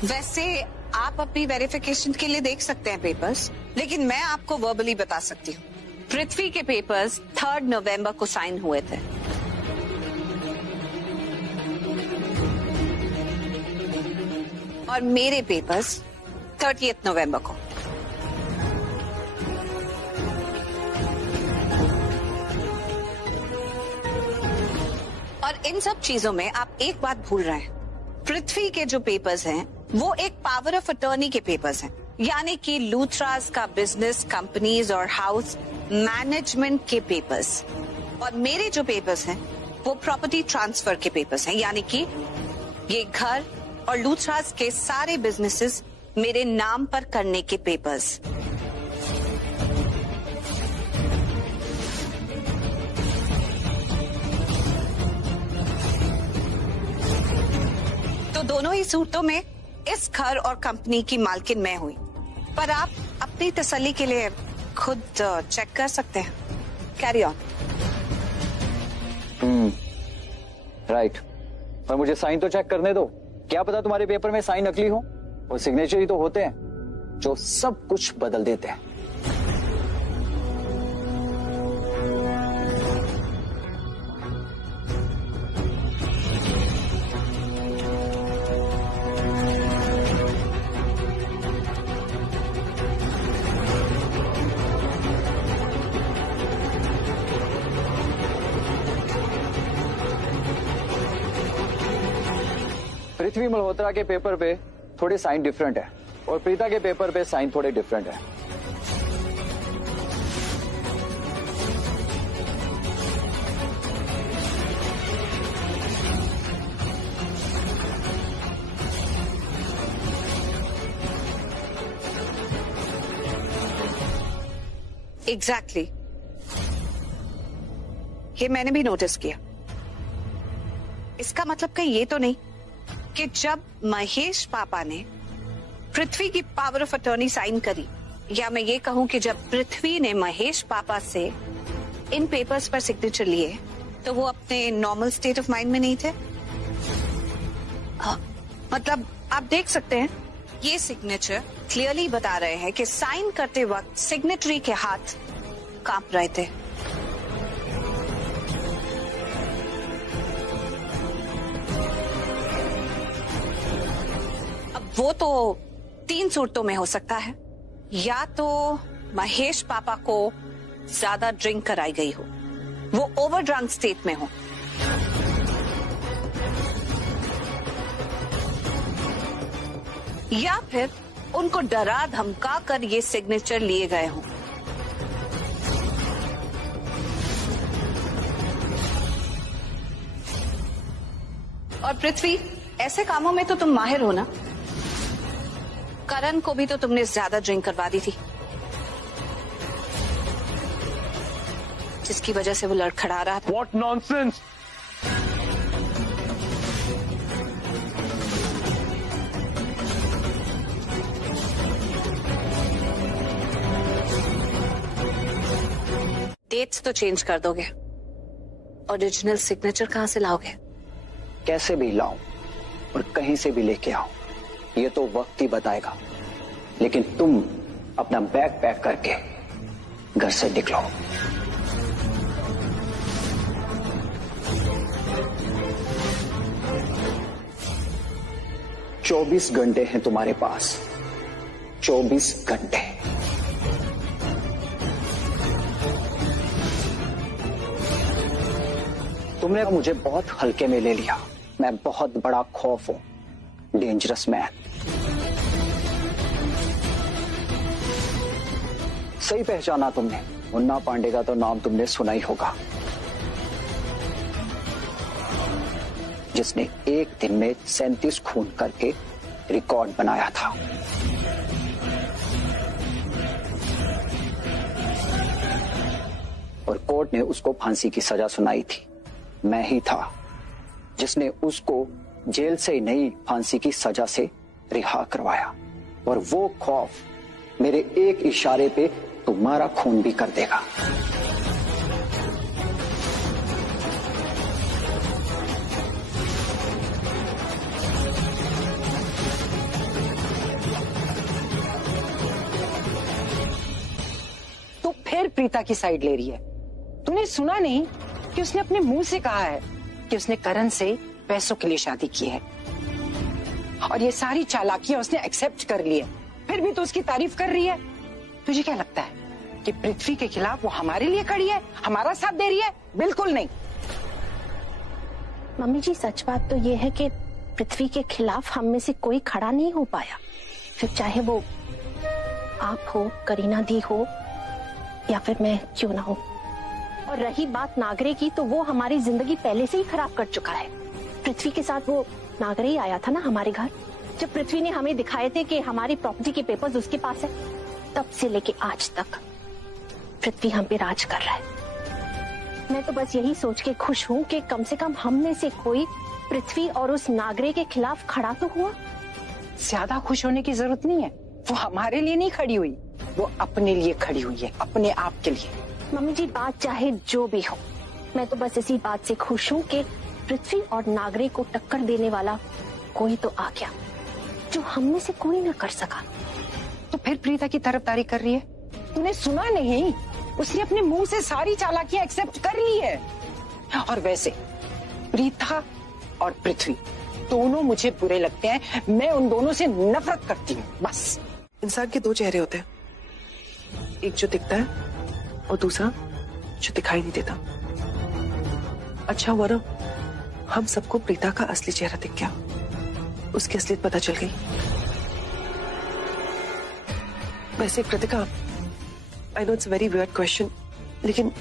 वैसे आप अपनी वेरिफिकेशन के लिए देख सकते हैं पेपर्स, लेकिन मैं आपको वर्बली बता सकती हूँ, पृथ्वी के पेपर्स 3 नवंबर को साइन हुए थे। और मेरे पेपर्स 30 नवंबर को। और इन सब चीजों में आप एक बात भूल रहे हैं, पृथ्वी के जो पेपर्स हैं वो एक पावर ऑफ अटॉर्नी के पेपर्स हैं, यानी कि लूथरास का बिजनेस, कंपनीज और हाउस मैनेजमेंट के पेपर्स। और मेरे जो पेपर्स हैं वो प्रॉपर्टी ट्रांसफर के पेपर्स हैं, यानी कि ये घर और लूथरास के सारे बिजनेसेस मेरे नाम पर करने के पेपर्स। तो दोनों ही सूरतों में इस घर और कंपनी की मालकिन मैं हुई, पर आप अपनी तसल्ली के लिए खुद चेक कर सकते हैं। Carry on. राइट, पर मुझे साइन तो चेक करने दो। क्या पता तुम्हारे पेपर में साइन नकली हो, और सिग्नेचर ही तो होते हैं जो सब कुछ बदल देते हैं। पृथ्वी मल्होत्रा के पेपर पे थोड़े साइन डिफरेंट है और प्रीता के पेपर पे साइन थोड़े डिफरेंट है। एग्जैक्टली ये मैंने भी नोटिस किया। इसका मतलब कहीं ये तो नहीं कि जब महेश पापा ने पृथ्वी की पावर ऑफ अटॉर्नी साइन करी, या मैं ये कहूं कि जब पृथ्वी ने महेश पापा से इन पेपर्स पर सिग्नेचर लिए, तो वो अपने नॉर्मल स्टेट ऑफ माइंड में नहीं थे। मतलब आप देख सकते हैं, ये सिग्नेचर क्लियरली बता रहे हैं कि साइन करते वक्त सिग्नेटरी के हाथ कांप रहे थे। वो तो 3 सूरतों में हो सकता है, या तो महेश पापा को ज्यादा ड्रिंक कराई गई हो, वो ओवर ड्रंक स्टेट में हो, या फिर उनको डरा धमका कर ये सिग्नेचर लिए गए हों। और पृथ्वी, ऐसे कामों में तो तुम माहिर हो ना। करण को भी तो तुमने ज्यादा ड्रिंक करवा दी थी, जिसकी वजह से वो लड़खड़ा रहा था। What nonsense! डेट्स तो चेंज कर दोगे, ओरिजिनल सिग्नेचर कहां से लाओगे? कैसे भी लाओ और कहीं से भी लेके आओ, ये तो वक्त ही बताएगा। लेकिन तुम अपना बैग पैक करके घर से निकलो। चौबीस घंटे हैं तुम्हारे पास, 24 घंटे। तुमने मुझे बहुत हल्के में ले लिया। मैं बहुत बड़ा खौफ हूं, डेंजरस मैन। सही पहचाना तुमने, मुन्ना पांडे का तो नाम तुमने सुना ही होगा, जिसने एक दिन में 37 खून करके रिकॉर्ड बनाया था। और कोर्ट ने उसको फांसी की सजा सुनाई थी। मैं ही था जिसने उसको जेल से नहीं, फांसी की सजा से रिहा करवाया। और वो खौफ मेरे एक इशारे पे तुम्हारा खून भी कर देगा। प्रीता की साइड ले रही है। तूने सुना नहीं कि उसने अपने मुंह से कहा है कि उसने करण से पैसों के लिए शादी की है, और ये सारी चालाकियां उसने एक्सेप्ट कर ली है, फिर भी तो उसकी तारीफ कर रही है। तुझे क्या लगता है कि पृथ्वी के खिलाफ वो हमारे लिए खड़ी है, हमारा साथ दे रही है? बिल्कुल नहीं। मम्मी जी, सच बात तो ये है कि पृथ्वी के खिलाफ हम में से कोई खड़ा नहीं हो पाया, फिर चाहे वो आप हो, करीना दी हो, या फिर मैं क्यों ना हो। और रही बात नागरे की, तो वो हमारी जिंदगी पहले से ही खराब कर चुका है। पृथ्वी के साथ वो नागरे ही आया था ना हमारे घर, जब पृथ्वी ने हमें दिखाए थे कि हमारी प्रॉपर्टी के पेपर्स उसके पास है, तब से लेके आज तक पृथ्वी हम पे राज कर रहा है। मैं तो बस यही सोच के खुश हूँ कि कम से कम हम में से कोई पृथ्वी और उस नागरे के खिलाफ खड़ा तो हुआ। ज्यादा खुश होने की जरूरत नहीं है, वो हमारे लिए नहीं खड़ी हुई, वो अपने लिए खड़ी हुई है, अपने आप के लिए। मम्मी जी, बात चाहे जो भी हो, मैं तो बस इसी बात से खुश हूँ कि पृथ्वी और नागरे को टक्कर देने वाला कोई तो आ गया, जो हम में से कोई न कर सका। तो फिर प्रीता की तरफदारी कर रही है। तूने सुना नहीं, उसने अपने मुंह से सारी चालाकियां एक्सेप्ट कर ली है। और वैसे प्रीता और पृथ्वी दोनों मुझे बुरे लगते हैं, मैं उन दोनों से नफरत करती हूँ, बस। इंसान के दो चेहरे होते हैं, एक जो दिखता है और दूसरा जो दिखाई नहीं देता। अच्छा हुआ ना हम सबको प्रीता का असली चेहरा दिख गया, उसकी असलियत पता चल गई। वैसे Kritika, I know it's very weird question, लेकिन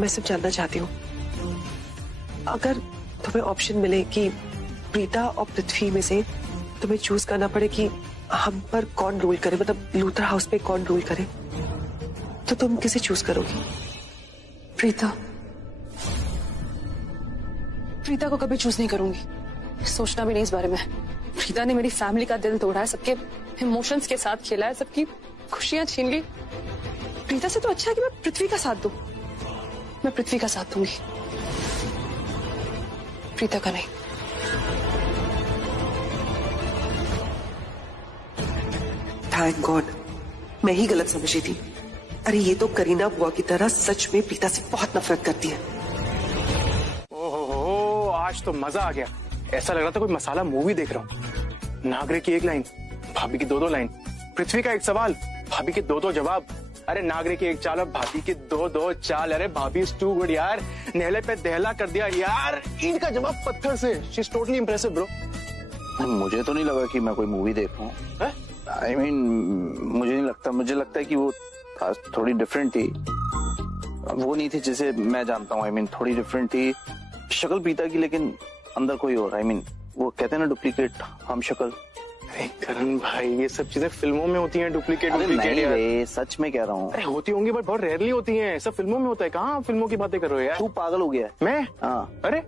मैं सिर्फ जानना चाहती हूँ, अगर तुम्हें ऑप्शन मिले कि प्रीता और पृथ्वी में से तुम्हें चूज करना पड़े कि हम पर कौन रूल करे, मतलब लूथरा हाउस पे कौन रूल करे, तो तुम किसे चूज करोगी? प्रीता को कभी चूज नहीं करूंगी, सोचना भी नहीं इस बारे में। प्रीता ने मेरी फैमिली का दिल तोड़ा है, सबके इमोशंस के साथ खेला है, सबकी खुशियां छीन ली। प्रीता से तो अच्छा है कि मैं पृथ्वी का साथ दूं। मैं पृथ्वी का साथ दूंगी, प्रीता का नहीं। थैंक गॉड, मैं ही गलत समझी थी। अरे ये तो करीना बुआ की तरह सच में प्रीता से बहुत नफरत करती है। ओहो, आज तो मजा आ गया। ऐसा लग रहा था कोई मसाला मूवी देख रहा हूँ। नागरे की एक लाइन, भाभी की दो लाइन, पृथ्वी का एक सवाल, भाभी के दो जवाब। अरे नागरे की एक चाल और भाभी की दो चाल। अरे भाभी इज टू गुड यार, नेहले पे दहला कर दिया यार। ईंट का जवाब पत्थर से। She is totally impressive bro. मुझे तो नहीं लगा कि मैं कोई मूवी देख रहा हूँ। I mean, मुझे नहीं लगता, मुझे लगता है कि वो थोड़ी डिफरेंट थी। वो नहीं थी जिसे मैं जानता हूँ। I mean, थोड़ी डिफरेंट थी शक्ल प्रीता की, लेकिन अंदर कोई और। I mean, वो कहते हैं ना डुप्लीकेट हम शक्ल। अरे करण भाई, ये सब चीजें फिल्मों में होती हैं, डुप्लीकेट नहीं, सच में कह रहा हूँ। अरे होती होंगी बट बहुत रेयरली होती हैं। सब फिल्मों में होता है। कहाँ फिल्मों की बातें कर रहे हो यार? तू पागल हो गया है। मैं? हाँ। अरे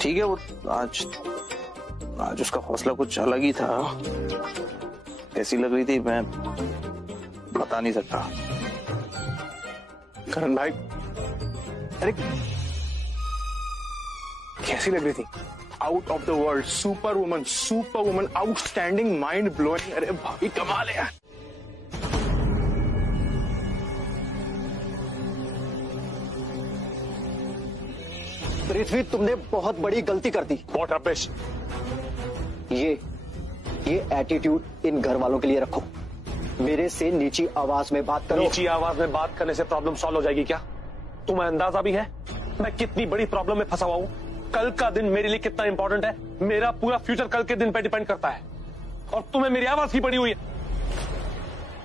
ठीक है, वो आज उसका हौसला कुछ अलग ही था। कैसी लग रही थी मैं बता नहीं सकता। करण भाई, अरे कैसी लग रही थी? Out of the world, super woman, outstanding, mind blowing. अरे भाई कमाल है यार। पृथ्वी, तुमने बहुत बड़ी गलती कर दी। What rubbish? ये एटीट्यूड इन घर वालों के लिए रखो। मेरे से नीची आवाज में बात करो। नीची आवाज में बात करने से प्रॉब्लम सॉल्व हो जाएगी क्या? तुम्हें अंदाजा भी है मैं कितनी बड़ी प्रॉब्लम में फंसा हुआ हूँ? कल का दिन मेरे लिए कितना इंपॉर्टेंट है, मेरा पूरा फ्यूचर कल के दिन पे डिपेंड करता है, और तुम्हें मेरी आवाज ही पड़ी हुई है।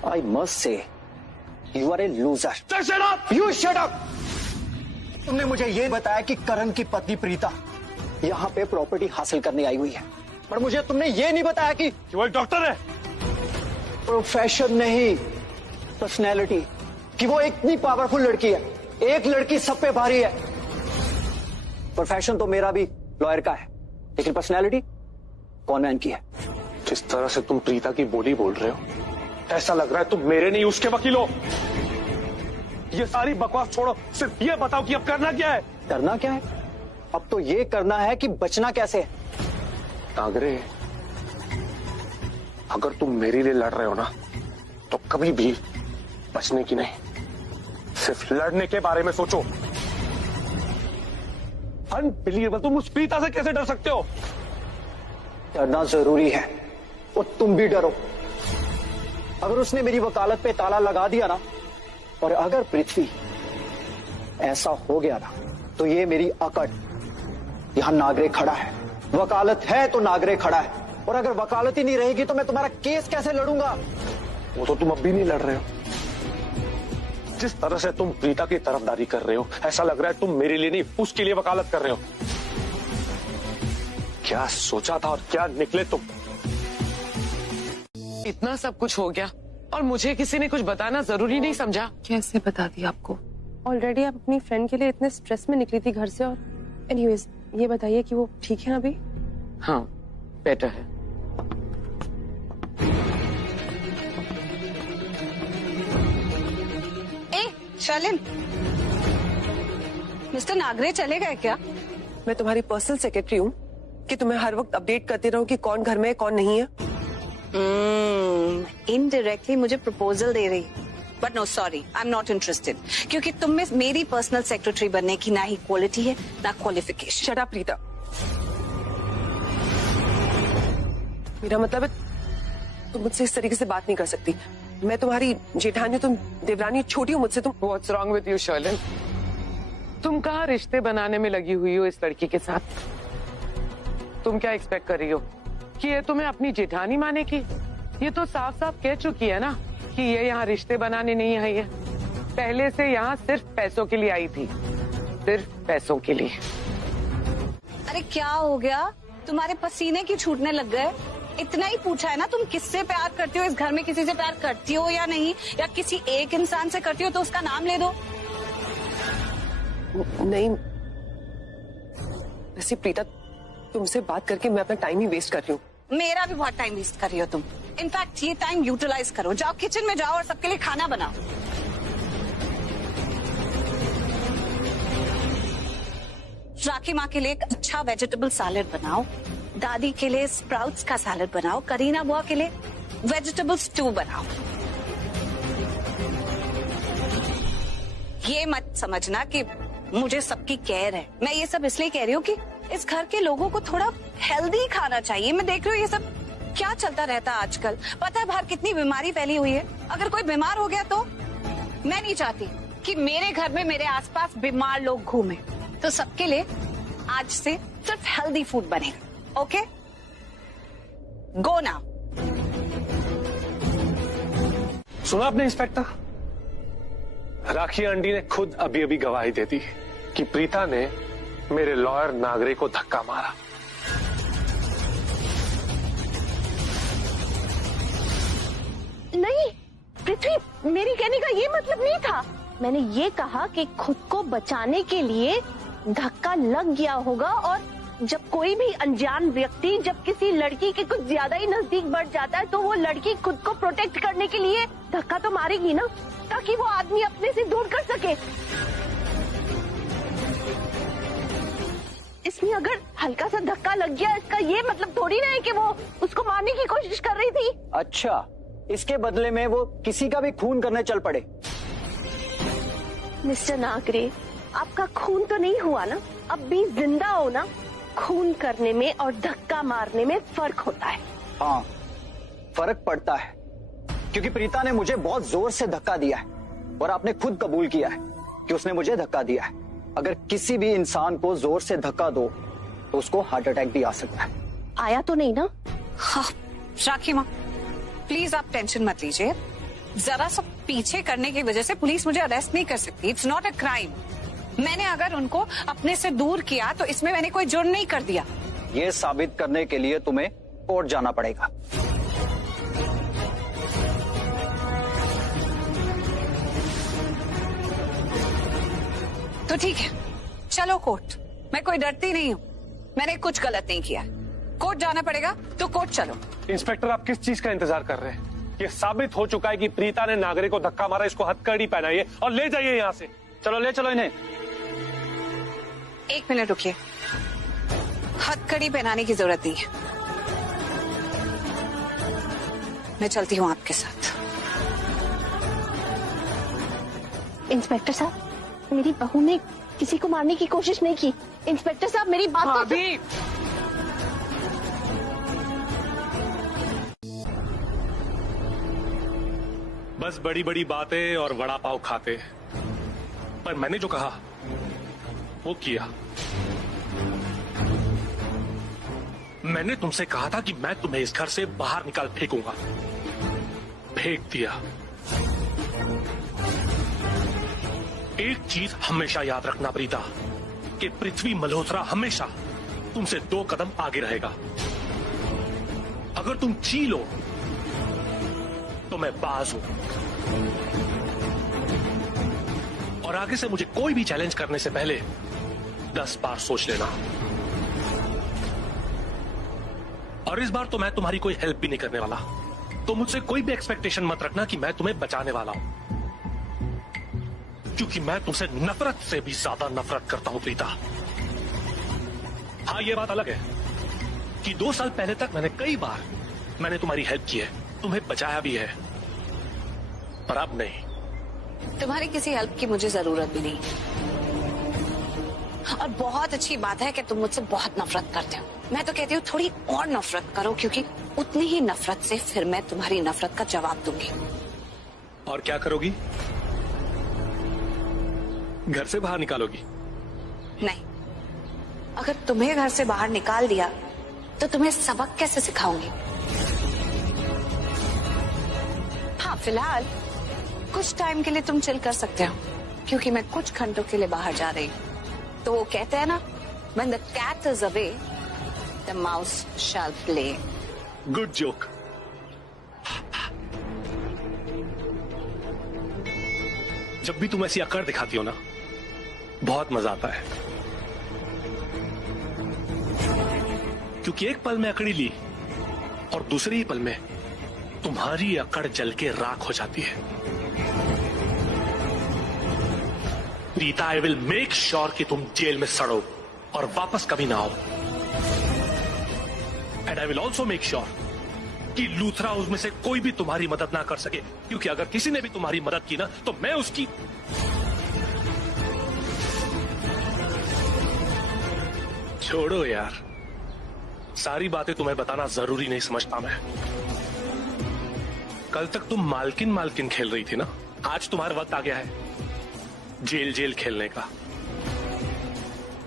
I must say you are a loser. Shut up! You shut up! तुमने मुझे ये बताया कि करण की पत्नी प्रीता यहाँ पे प्रॉपर्टी हासिल करने आई हुई है, पर मुझे तुमने ये नहीं बताया कि वो एक डॉक्टर है। प्रोफेशन नहीं, पर्सनैलिटी, कि वो इतनी पावरफुल लड़की है। एक लड़की सब पे भारी है। प्रोफेशन तो मेरा भी लॉयर का है, लेकिन पर्सनैलिटी कॉनमैन की है। जिस तरह से तुम प्रीता की बोली बोल रहे हो, ऐसा लग रहा है तुम मेरे नहीं उसके वकील हो। ये सारी बकवास छोड़ो, सिर्फ ये बताओ कि अब करना क्या है? करना क्या है? अब तो ये करना है कि बचना कैसे है। नागरे, अगर तुम मेरे लिए लड़ रहे हो ना, तो कभी भी बचने की नहीं, सिर्फ लड़ने के बारे में सोचो। अनबिलीवेबल, तुम उस प्रीता से कैसे डर सकते हो? डरना जरूरी है और तुम भी डरो। अगर उसने मेरी वकालत पे ताला लगा दिया ना, और अगर पृथ्वी ऐसा हो गया ना, तो ये मेरी अकड़, यहां नागरे खड़ा है। वकालत है तो नागरे खड़ा है, और अगर वकालत ही नहीं रहेगी तो मैं तुम्हारा केस कैसे लड़ूंगा? वो तो तुम अब भी नहीं लड़ रहे हो। जिस तरह से तुम प्रीता की तरफदारी कर रहे हो, ऐसा लग रहा है तुम मेरे लिए नहीं उसके लिए वकालत कर रहे हो। क्या सोचा था और क्या निकले तुम? इतना सब कुछ हो गया और मुझे किसी ने कुछ बताना जरूरी नहीं समझा? कैसे बता दिया आपको? ऑलरेडी आप अपनी फ्रेंड के लिए इतने स्ट्रेस में निकली थी घर से। और एनीवेज, ये बताइए कि वो ठीक है अभी? हाँ, बेटर है। शालिन, मिस्टर नागरे चले गए क्या? मैं तुम्हारी पर्सनल सेक्रेटरी हूँ कि तुम्हें हर वक्त अपडेट करती रहूं कि कौन घर में है कौन नहीं है। इनडायरेक्टली मुझे प्रपोजल दे रही, but no sorry, I am not interested, क्योंकि तुम में मेरी पर्सनल सेक्रेटरी बनने की ना ही क्वालिटी है ना क्वालिफिकेशन। शट अप प्रीता, मेरा मतलब है तुम मुझसे इस तरीके से बात नहीं कर सकती। मैं तुम्हारी जेठानी, तुम देवरानी छोटी हो मुझसे। तुम What's wrong with you, Sherlyn? तुम कहाँ रिश्ते बनाने में लगी हुई हो इस लड़की के साथ? तुम क्या एक्सपेक्ट कर रही हो कि ये तुम्हें अपनी जेठानी मानेगी? ये तो साफ साफ कह चुकी है ना कि ये यहाँ रिश्ते बनाने नहीं आई है। पहले से यहाँ सिर्फ पैसों के लिए आई थी, सिर्फ पैसों के लिए। अरे क्या हो गया? तुम्हारे पसीने की छूटने लग गए? इतना ही पूछा है ना, तुम किससे प्यार करती हो? इस घर में किसी से प्यार करती हो या नहीं, या किसी एक इंसान से करती हो तो उसका नाम ले दो। नहीं वैसे प्रीता, तुमसे बात करके मैं अपना टाइम ही वेस्ट कर रही हूँ। मेरा भी बहुत टाइम वेस्ट कर रही हो तुम। इनफैक्ट ये टाइम यूटिलाइज करो, जाओ किचन में जाओ और सबके लिए खाना बनाओ। राखी माँ के लिए एक अच्छा वेजिटेबल सैलेड बनाओ, दादी के लिए स्प्राउट्स का सैलेड बनाओ, करीना बुआ के लिए वेजिटेबल स्टू बनाओ। ये मत समझना कि मुझे सबकी केयर है। मैं ये सब इसलिए कह रही हूँ कि इस घर के लोगों को थोड़ा हेल्दी खाना चाहिए। मैं देख रही हूँ ये सब क्या चलता रहता है आजकल। पता है बाहर कितनी बीमारी फैली हुई है? अगर कोई बीमार हो गया तो मैं नहीं चाहती कि मेरे घर में मेरे आसपास बीमार लोग घूमे। तो सबके लिए आज से सिर्फ हेल्दी फूड बनेगा। Okay, go now. सुना आपने इंस्पेक्टर? राखी आंटी ने खुद अभी अभी गवाही दे दी कि प्रीता ने मेरे लॉयर नागरे को धक्का मारा। नहीं पृथ्वी, मेरी कहने का ये मतलब नहीं था। मैंने ये कहा कि खुद को बचाने के लिए धक्का लग गया होगा, और जब कोई भी अनजान व्यक्ति जब किसी लड़की के कुछ ज्यादा ही नजदीक बढ़ जाता है तो वो लड़की खुद को प्रोटेक्ट करने के लिए धक्का तो मारेगी ना, ताकि वो आदमी अपने से दूर कर सके। इसमें अगर हल्का सा धक्का लग गया, इसका ये मतलब थोड़ी ना है कि वो उसको मारने की कोशिश कर रही थी। अच्छा, इसके बदले में वो किसी का भी खून करने चल पड़े। मिस्टर नागरे, आपका खून तो नहीं हुआ ना, अब भी जिंदा हो ना। खून करने में और धक्का मारने में फर्क होता है। हाँ, फर्क पड़ता है, क्योंकि प्रीता ने मुझे बहुत जोर से धक्का दिया है और आपने खुद कबूल किया है कि उसने मुझे धक्का दिया है। अगर किसी भी इंसान को जोर से धक्का दो तो उसको हार्ट अटैक भी आ सकता है। आया तो नहीं ना? हाँ, राखी माँ प्लीज आप टेंशन मत लीजिए। जरा सा पीछे करने की वजह से पुलिस मुझे अरेस्ट नहीं कर सकती। It's not a crime. मैंने अगर उनको अपने से दूर किया तो इसमें मैंने कोई जुर्म नहीं कर दिया। ये साबित करने के लिए तुम्हें कोर्ट जाना पड़ेगा। तो ठीक है, चलो कोर्ट। मैं कोई डरती नहीं हूँ, मैंने कुछ गलत नहीं किया। कोर्ट जाना पड़ेगा तो कोर्ट चलो। इंस्पेक्टर, आप किस चीज का इंतजार कर रहे हैं? ये साबित हो चुका है कि प्रीता ने नागरे को धक्का मारा। इसको हथकड़ी पहनाइए और ले जाइए यहाँ से। चलो ले चलो इन्हें। एक मिनट रुकिए, हथकड़ी पहनाने की जरूरत नहीं है, मैं चलती हूँ आपके साथ। इंस्पेक्टर साहब, मेरी बहू ने किसी को मारने की कोशिश नहीं की। इंस्पेक्टर साहब मेरी बात तो भाभी, बस बड़ी बड़ी बातें और वड़ा पाव खाते, पर मैंने जो कहा वो किया। मैंने तुमसे कहा था कि मैं तुम्हें इस घर से बाहर निकाल फेंकूंगा, फेंक दिया। एक चीज हमेशा याद रखना प्रीता, कि पृथ्वी मल्होत्रा हमेशा तुमसे 2 कदम आगे रहेगा। अगर तुम ची लो तो मैं बाज हूं, और आगे से मुझे कोई भी चैलेंज करने से पहले 10 बार सोच लेना। और इस बार तो मैं तुम्हारी कोई हेल्प भी नहीं करने वाला, तो मुझसे कोई भी एक्सपेक्टेशन मत रखना कि मैं तुम्हें बचाने वाला हूं, क्योंकि मैं तुमसे नफरत से भी ज्यादा नफरत करता हूं प्रीता। हाँ, ये बात अलग है कि 2 साल पहले तक कई बार मैंने तुम्हारी हेल्प की है, तुम्हें बचाया भी है, पर अब नहीं। तुम्हारी किसी हेल्प की मुझे जरूरत भी नहीं, और बहुत अच्छी बात है कि तुम मुझसे बहुत नफरत करते हो। मैं तो कहती हूँ थोड़ी और नफरत करो, क्योंकि उतनी ही नफरत से फिर मैं तुम्हारी नफरत का जवाब दूंगी। और क्या करोगी? घर से बाहर निकालोगी? नहीं, अगर तुम्हें घर से बाहर निकाल दिया तो तुम्हें सबक कैसे सिखाऊंगी? हाँ, फिलहाल कुछ टाइम के लिए तुम चिल कर सकते हो, क्योंकि मैं कुछ घंटों के लिए बाहर जा रही हूँ। तो वो कहते हैं ना, when the cat is away, the mouse shall play. Good joke. जब भी तुम ऐसी अकड़ दिखाती हो ना, बहुत मजा आता है, क्योंकि एक पल में अकड़ी ली और दूसरे ही पल में तुम्हारी अकड़ जल के राख हो जाती है। Rita, I will make sure कि तुम जेल में सड़ो और वापस कभी ना आओ। And I will also make sure कि लूथरा हाउस में से कोई भी तुम्हारी मदद ना कर सके, क्योंकि अगर किसी ने भी तुम्हारी मदद की ना, तो मैं उसकी। छोड़ो यार, सारी बातें तुम्हें बताना जरूरी नहीं समझता मैं। कल तक तुम मालकिन मालकिन खेल रही थी ना, आज तुम्हारा वक्त आ गया है जेल जेल खेलने का।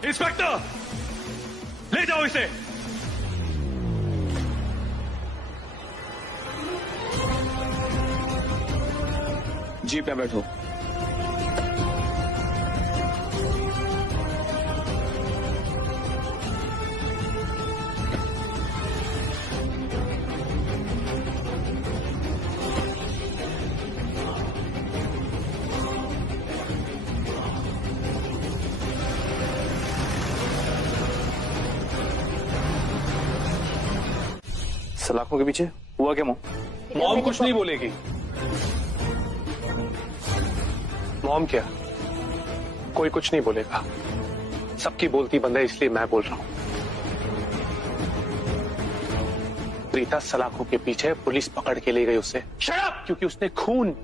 इंस्पेक्टर, ले जाओ इसे। जीप में बैठो। सलाखों के पीछे हुआ क्या? मॉम कुछ नहीं बोलेगी। मॉम क्या? कोई कुछ नहीं बोलेगा। सबकी बोलती बंद है, इसलिए मैं बोल रहा हूं। प्रीता सलाखों के पीछे, पुलिस पकड़ के ले गई उसे। Shut up! क्योंकि उसने खून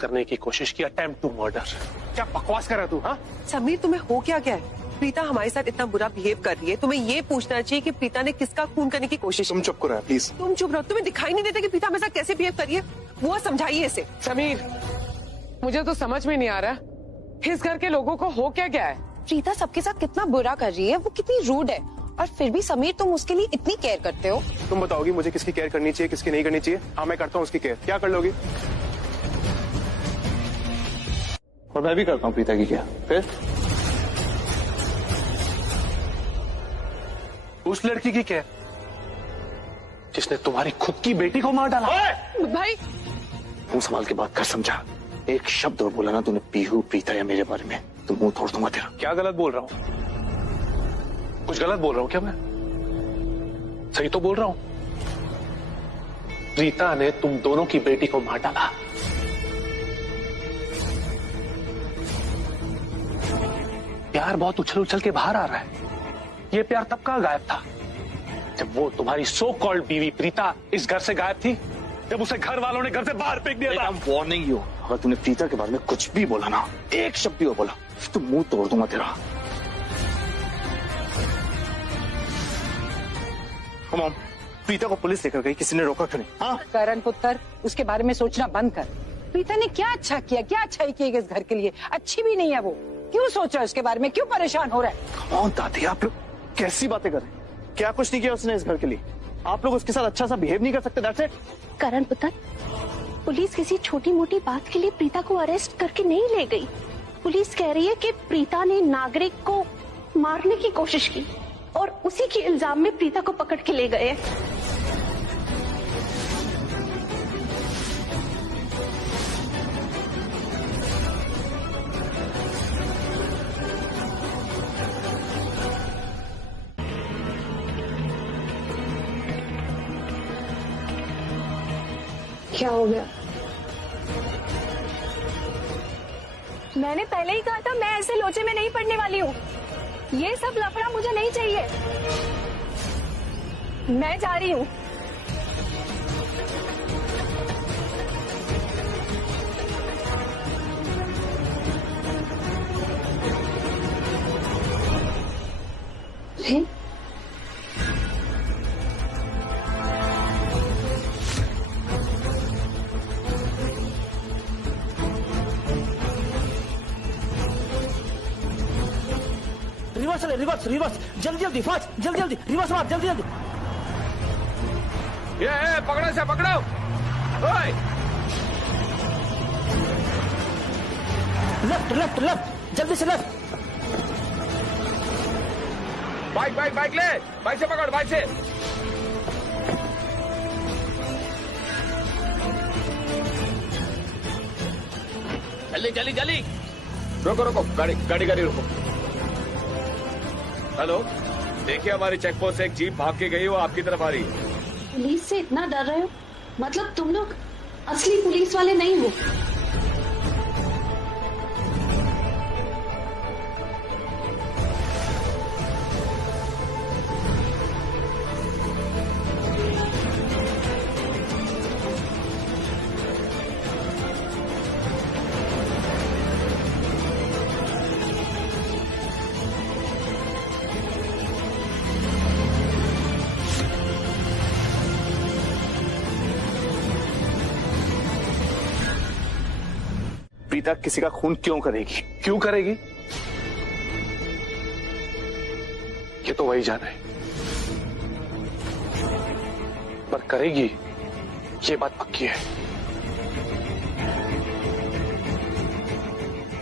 करने की कोशिश की, अटेम्प्ट टू मर्डर। क्या बकवास कर रहा तू? हाँ, समीर, तुम्हें हो क्या गया है? प्रीता हमारे साथ इतना बुरा बिहेव कर रही है, तुम्हें ये पूछना चाहिए कि प्रीता ने किसका खून करने की कोशिश की। तुम चुप करो प्लीज। तुम चुप रहो। तुम्हें दिखाई नहीं देता कि प्रीता हमारे साथ कैसे बिहेव कर रही है? वो समझाइए इसे। समीर, मुझे तो समझ में नहीं आ रहा इस घर के लोगों को हो क्या गया है। प्रीता सबके साथ कितना बुरा कर रही है, वो कितनी रूड है, और फिर भी समीर तुम उसके लिए इतनी केयर करते हो। तुम बताओगी मुझे किसकी केयर करनी चाहिए, किसकी नहीं करनी चाहिए? हाँ, मैं करता हूँ उसकी केयर। क्या कर लोगी? और मैं भी करता हूँ प्रीता की केयर। फिर उस लड़की की केयर जिसने तुम्हारी खुद की बेटी को मार डाला। भाई, मुंह संभाल के बात कर, समझा? एक शब्द और बोला ना तूने पीहू, प्रीता या मेरे बारे में, तो मुंह तोड़ दूंगा तेरा। क्या गलत बोल रहा हूं? कुछ गलत बोल रहा हूं क्या मैं? सही तो बोल रहा हूं। प्रीता ने तुम दोनों की बेटी को मार डाला। प्यार बहुत उछल उछल के बाहर आ रहा है। ये प्यार तब कहां गायब था? जब वो तुम्हारी सो कॉल्ड बीवी प्रीता इस घर से गायब थी, जब उसे घर वालों ने घर से बाहर फेंक दिया था। I'm warning you, अगर तूने प्रीता के बारे में कुछ भी बोला ना, एक शब्द भी वो बोला तो मुंह तोड़ दूंगा तेरा। मॉम, प्रीता को पुलिस लेकर गई, किसी ने रोका क्यों नहीं? हाँ करण पुत्र, उसके बारे में सोचना बंद कर। प्रीता ने क्या अच्छा किया, क्या अच्छाई की इस घर के लिए? अच्छी भी नहीं है वो, क्यों सोच रहा है उसके बारे में, क्यों परेशान हो रहा है? कौन दादी, आप लोग कैसी बातें कर रहे हैं? क्या कुछ नहीं किया उसने इस घर के लिए? आप लोग उसके साथ अच्छा सा बिहेव नहीं कर सकते? That's it. करण पुत्र, पुलिस किसी छोटी मोटी बात के लिए प्रीता को अरेस्ट करके नहीं ले गई। पुलिस कह रही है कि प्रीता ने नागरिक को मारने की कोशिश की और उसी के इल्जाम में प्रीता को पकड़ के ले गए। क्या हो गया? मैंने पहले ही कहा था मैं ऐसे लोचे में नहीं पड़ने वाली हूँ। ये सब लफड़ा मुझे नहीं चाहिए। मैं जा रही हूँ। रिवर्स रिवर्स रिवर्स, जल्दी जल्दी फास्ट, जल्दी जल्दी रिवर्स मार, जल्दी जल्दी। ये पकड़ो से पकड़ो। ओए लेफ्ट लेफ्ट लेफ्ट, जल्दी से लेफ्ट। बाइक बाइक बाइक ले, बाइक से पकड़, बाइक से। जल्दी जल्दी जल्दी, रोको रोको, गाड़ी गाड़ी गाड़ी रोको। हेलो, देखिए हमारी चेक पोस्ट से एक जीप भाग के गई, वो आपकी तरफ आ रही है। पुलिस से इतना डर रहे हो? मतलब तुम लोग असली पुलिस वाले नहीं हो? प्रीता किसी का खून क्यों करेगी? क्यों करेगी? ये तो वही जाने, पर करेगी ये बात पक्की है।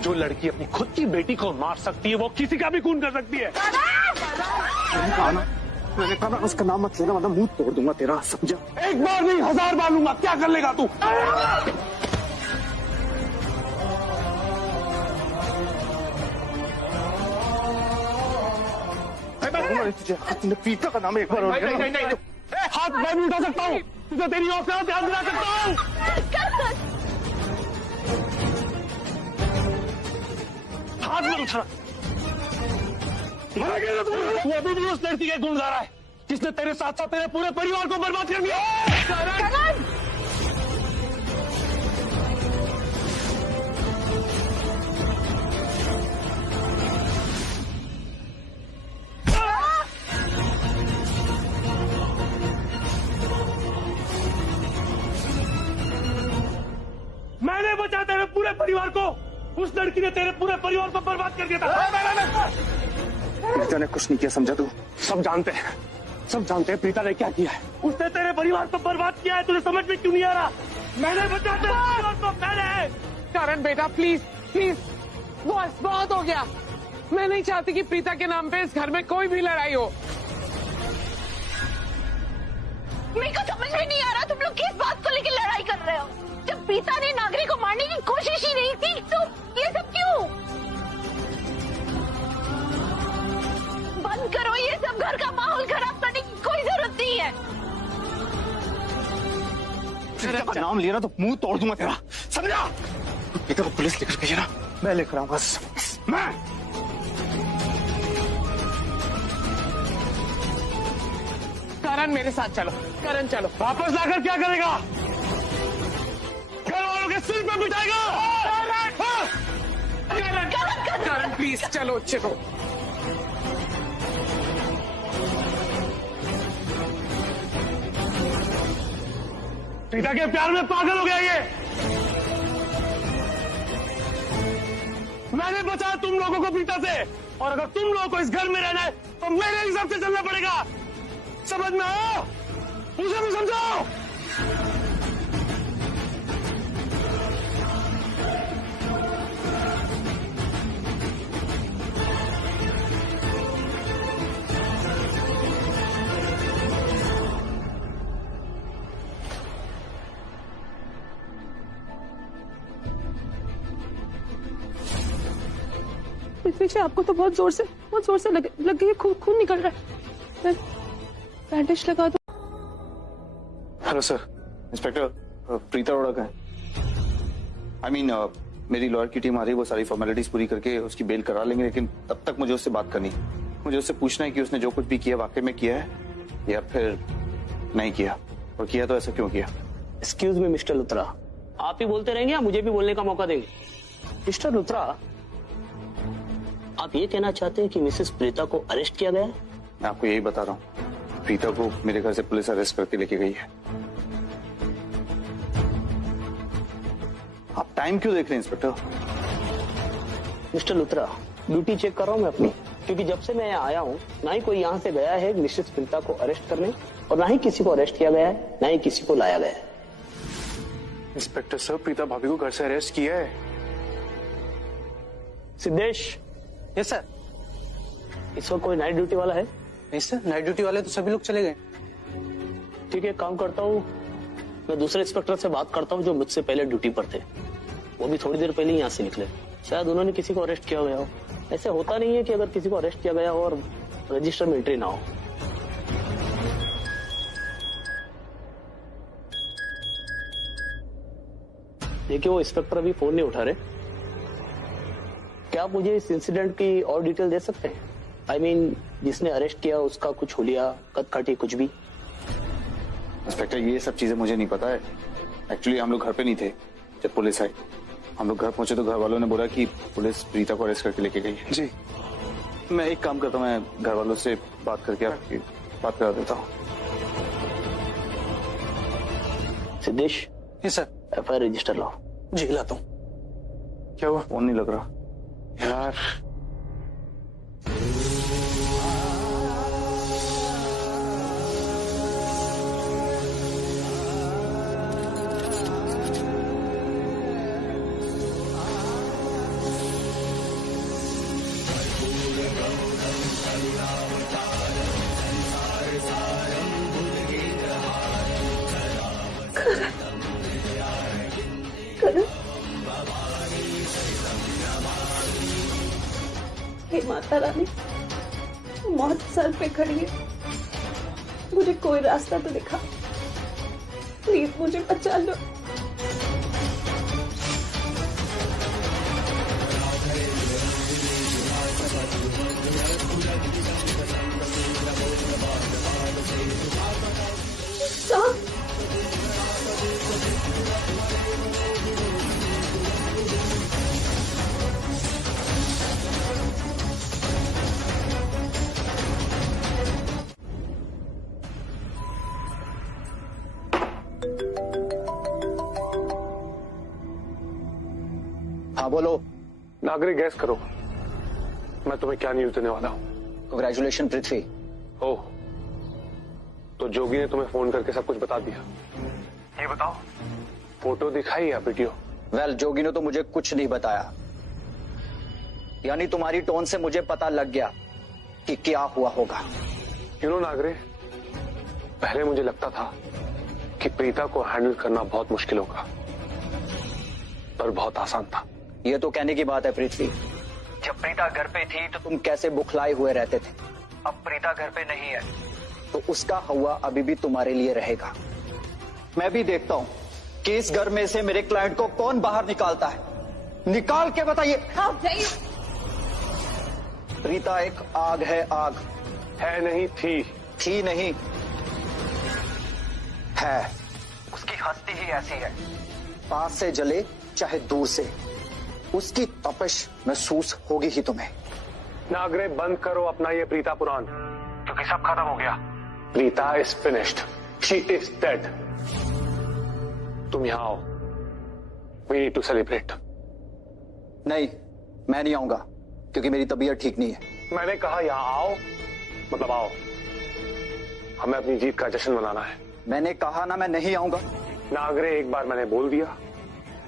जो लड़की अपनी खुद की बेटी को मार सकती है, वो किसी का भी खून कर सकती है। मैंने कहा उसका नाम मत लेना, मतलब मुंह तोड़ दूंगा तेरा, समझा? एक बार नहीं 1000 बार लूंगा, क्या कर लेगा तू? तुमने प्रीता का नाम एक बार और नहीं नहीं नहीं, हाथ मैं भी उठा सकता हूँ, तुझे तेरी ओर से ध्यान दिला सकता हूँ। हाथ में उठा। तू अभी भी उस लड़की के गुण गा रहा है जिसने तेरे साथ साथ तेरे पूरे परिवार को बर्बाद कर दिया। मैंने बचा तेरे पूरे परिवार को, उस लड़की ने तेरे पूरे परिवार को बर्बाद कर दिया था। प्रीता ने कुछ नहीं किया, समझा तू? सब जानते हैं, सब जानते हैं प्रीता ने क्या किया है। उसने तेरे परिवार को बर्बाद किया है, तुझे समझ में क्यों नहीं आ रहा? मैंने बचा तेरे परिवार को, मैंने। करण बेटा प्लीज प्लीज, बस बहुत हो गया। मैं नहीं चाहती कि प्रीता के नाम पे इस घर में कोई भी लड़ाई हो। मेरे को समझ में नहीं आ रहा तुम लोग किस बात को लेकर लड़ाई कर रहे हो। जब प्रीता ने नागरिक को मारने की कोशिश ही नहीं की तो ये सब क्यों? बंद करो ये सब, घर का माहौल खराब करने की कोई जरूरत नहीं है। प्रीता का नाम लिया ना तो मुंह तोड़ दूंगा तेरा, समझा? प्रीता को पुलिस लेकर गई ना, मैं लेकर आऊंगा। मैं करण मेरे साथ चलो, करण चलो। वापस लाकर क्या करेगा? घर वालों के सिर पे बिठाएगा। करण प्लीज चलो चलो। प्रीता के प्यार में पागल हो गया ये। मैंने बचाया तुम लोगों को प्रीता से, और अगर तुम लोगों को इस घर में रहना है तो मेरे हिसाब से चलना पड़ेगा। समझ में आओ, मुझे भी समझाओ। पीछे आपको तो बहुत जोर से लग गई है, खून निकल रहा है। बैंडेज लगा दो। Hello sir, inspector Preeta Arora का है। आई मीन मेरी लॉयर की टीम आ रही है, वो सारी फॉर्मेलिटीज पूरी करके उसकी बेल करा लेंगे, लेकिन तब तक मुझे उससे बात करनी है। मुझे उससे पूछना है कि उसने जो कुछ भी किया वाकई में किया है या फिर नहीं किया, और किया तो ऐसा क्यों किया। एक्सक्यूज मी मिस्टर लुथरा, आप ही बोलते रहेंगे या मुझे भी बोलने का मौका देंगे। मिस्टर लुथरा, आप ये कहना चाहते हैं कि मिसेस प्रीता को अरेस्ट किया गया है? मैं आपको यही बता रहा हूँ, प्रीता को मेरे घर से पुलिस अरेस्ट करके लेके गई है। आप टाइम क्यों देख रहे हैं inspector? Mister Luthra, duty check कर रहा हूँ मैं अपनी, क्योंकि जब से मैं यहाँ आया हूँ ना ही कोई यहाँ से गया है मिसेस प्रीता को अरेस्ट करने, और ना ही किसी को अरेस्ट किया गया है, ना ही किसी को लाया गया है। इंस्पेक्टर सर, प्रीता भाभी को घर से अरेस्ट किया है। सिद्धेश। Yes sir. इस वक्त कोई नाइट ड्यूटी वाला है? नहीं सर, नाइट ड्यूटी वाले तो सभी लोग चले गए। ठीक है, काम करता हूँ, मैं दूसरे इंस्पेक्टर से बात करता हूँ जो मुझसे पहले ड्यूटी पर थे। वो भी थोड़ी देर पहले ही यहाँ से निकले, शायद उन्होंने किसी को अरेस्ट किया गया हो। ऐसे होता नहीं है कि अगर किसी को अरेस्ट किया गया हो और रजिस्टर में एंट्री ना हो। देखिए, वो इंस्पेक्टर अभी फोन नहीं उठा रहे। क्या आप मुझे इस इंसिडेंट की और डिटेल दे सकते हैं? आई मीन, जिसने अरेस्ट किया उसका कुछ हुलिया, कदकाठी, कुछ भी। इंस्पेक्टर, ये सब चीजें मुझे नहीं पता है। एक्चुअली हम लोग घर पे नहीं थे जब पुलिस आई। हम लोग घर पहुंचे तो घर वालों ने बोला कि पुलिस प्रीता को अरेस्ट करके लेके गई है। जी, मैं एक काम करता हूँ, मैं घर वालों से बात करके आपकी बात करा देता हूँ। Siddhesh. Yes sir. FIR register लाओ। जी लाता हूँ। क्या हुआ? फोन नहीं लग रहा यार। हे माता रानी, मौत सर पे खड़ी है, मुझे कोई रास्ता तो दिखा, प्लीज मुझे बचा लो। हाँ बोलो। नागरिक, गैस करो, मैं तुम्हें क्या न्यूज देने वाला हूँ। कांग्रेचुलेशन पृथ्वी। ओह, तो जोगी ने तुम्हें फोन करके सब कुछ बता दिया। ये बताओ, फोटो दिखाई या वीडियो? वेल, जोगी ने तो मुझे कुछ नहीं बताया, यानी तुम्हारी टोन से मुझे पता लग गया कि क्या हुआ होगा। नागरिक, पहले मुझे लगता था कि प्रीता को हैंडल करना बहुत मुश्किल होगा, पर बहुत आसान था। ये तो कहने की बात है पृथ्वी। जब प्रीता घर पे थी तो तुम कैसे बुखलाए हुए रहते थे। अब प्रीता घर पे नहीं है तो उसका हवा अभी भी तुम्हारे लिए रहेगा। मैं भी देखता हूँ कि इस घर में से मेरे क्लाइंट को कौन बाहर निकालता है। निकाल के बताइए। प्रीता एक आग है, आग है नहीं, थी नहीं, है। उसकी हस्ती ही ऐसी है पास से जले चाहे दूर से, उसकी तपिश महसूस होगी ही तुम्हें। नागरे, बंद करो अपना ये प्रीता पुराण, क्योंकि सब खत्म हो गया। Preeta is finished, she is dead. तुम यहां आओ, वी नीड टू सेलिब्रेट। नहीं, मैं नहीं आऊंगा क्योंकि मेरी तबीयत ठीक नहीं है। मैंने कहा यहां आओ, मतलब आओ। हमें अपनी जीत का जश्न मनाना है। मैंने कहा ना मैं नहीं आऊंगा। नागरे, एक बार मैंने बोल दिया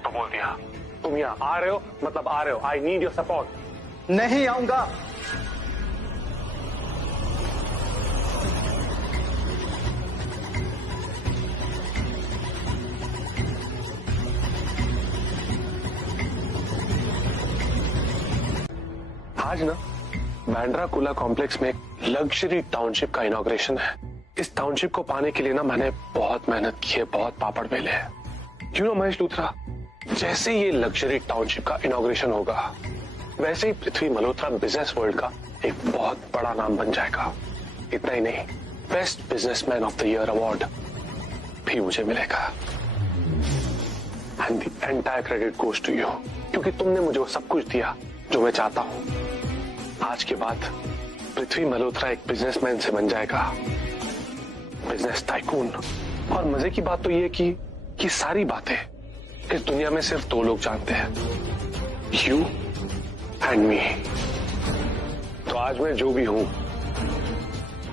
तो बोल दिया। तुम यहाँ आ रहे हो मतलब आ रहे हो। I need your support. नहीं आऊंगा। आज ना बैंड्रा कुला कॉम्प्लेक्स में एक लग्जरी टाउनशिप का इनॉग्रेशन है। इस टाउनशिप को पाने के लिए ना मैंने बहुत मेहनत की है, बहुत पापड़ बेले हैं। क्यों ना महेश लूथरा, जैसे ये लग्जरी टाउनशिप का इनॉग्रेशन होगा वैसे ही पृथ्वी मल्होत्रा बिजनेस वर्ल्ड का एक बहुत बड़ा नाम बन जाएगा। इतना ही नहीं, best businessman of the year award भी मुझे मिलेगा। And the entire credit goes to you, क्योंकि तुमने मुझे वो सब कुछ दिया जो मैं चाहता हूं। आज के बाद पृथ्वी मल्होत्रा एक बिजनेसमैन से बन जाएगा बिजनेस टाइकून। और मजे की बात तो ये कि सारी बातें इस दुनिया में सिर्फ दो लोग जानते हैं, यू एंड मी। तो आज मैं जो भी हूं